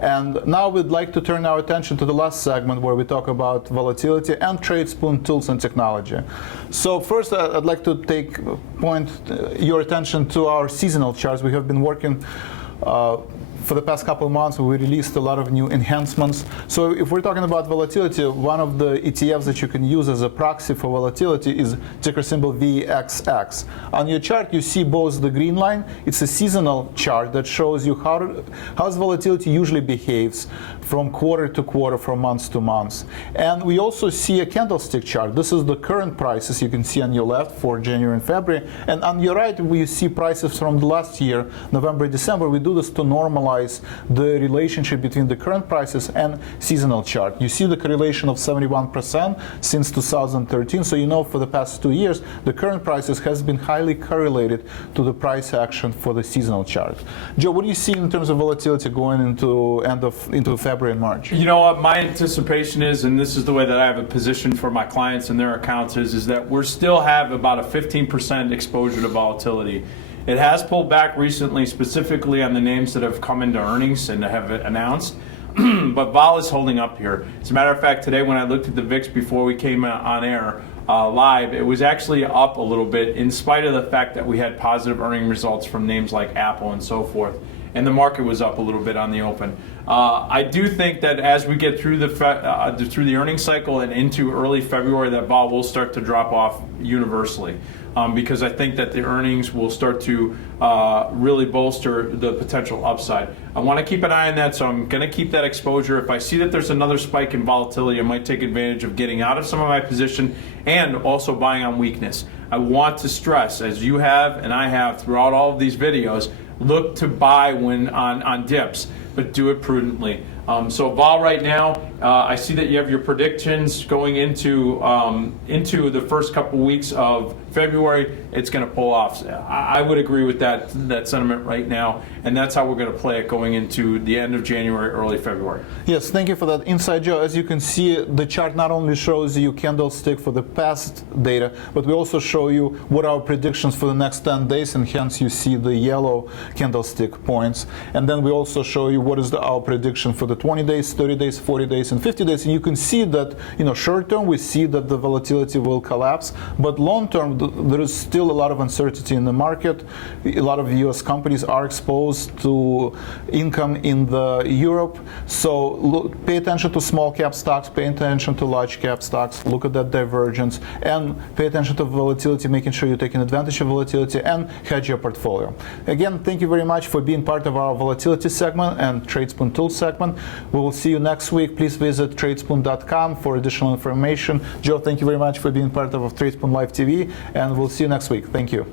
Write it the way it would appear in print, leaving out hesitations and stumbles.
And now we'd like to turn our attention to the last segment where we talk about volatility and Tradespoon tools and technology. So first, I'd like to point your attention to our seasonal charts. We have been working for the past couple of months. We released a lot of new enhancements. So if we're talking about volatility, one of the ETFs that you can use as a proxy for volatility is ticker symbol VXX. On your chart, you see both the green line. It's a seasonal chart that shows you how volatility usually behaves from quarter to quarter, from month to month. And we also see a candlestick chart. This is the current prices you can see on your left for January and February. And on your right, we see prices from the last year, November, December. We do this to normalize the relationship between the current prices and seasonal chart. You see the correlation of 71% since 2013. So you know for the past 2 years, the current prices has been highly correlated to the price action for the seasonal chart. Joe, what do you see in terms of volatility going into February and March? You know what my anticipation is, and this is the way that I have it positioned for my clients and their accounts, is that we still have about a 15% exposure to volatility. It has pulled back recently, specifically on the names that have come into earnings and have announced, but vol is holding up here. As a matter of fact, today when I looked at the VIX before we came on air live, it was actually up a little bit in spite of the fact that we had positive earning results from names like Apple and so forth. And the market was up a little bit on the open. I do think that as we get through the earnings cycle and into early February, that vol will start to drop off universally. Because I think that the earnings will start to really bolster the potential upside. I want to keep an eye on that, so I'm going to keep that exposure. If I see that there's another spike in volatility, I might take advantage of getting out of some of my position and also buying on weakness. I want to stress, as you have and I have throughout all of these videos, look to buy when on dips, but do it prudently. So vol right now, I see that you have your predictions going into the first couple weeks of February. It's going to pull off. I would agree with that sentiment right now, and that's how we're going to play it going into the end of January, early February. Yes, thank you for that insight, Joe. As you can see, the chart not only shows you candlestick for the past data, but we also show you what are our predictions for the next 10 days, and hence you see the yellow candlestick points. And then we also show you what is our prediction for the 20 days, 30 days, 40 days, and 50 days. And you can see that, short term, we see that the volatility will collapse, but long term, there is still a lot of uncertainty in the market. A lot of U.S. companies are exposed to income in Europe. So pay attention to small cap stocks, pay attention to large cap stocks, look at that divergence, and pay attention to volatility, making sure you're taking advantage of volatility, and hedge your portfolio. Again, thank you very much for being part of our volatility segment and Tradespoon Tools segment. We will see you next week. Please visit tradespoon.com for additional information. Joe, thank you very much for being part of Tradespoon Live TV, and we'll see you next week. Thank you.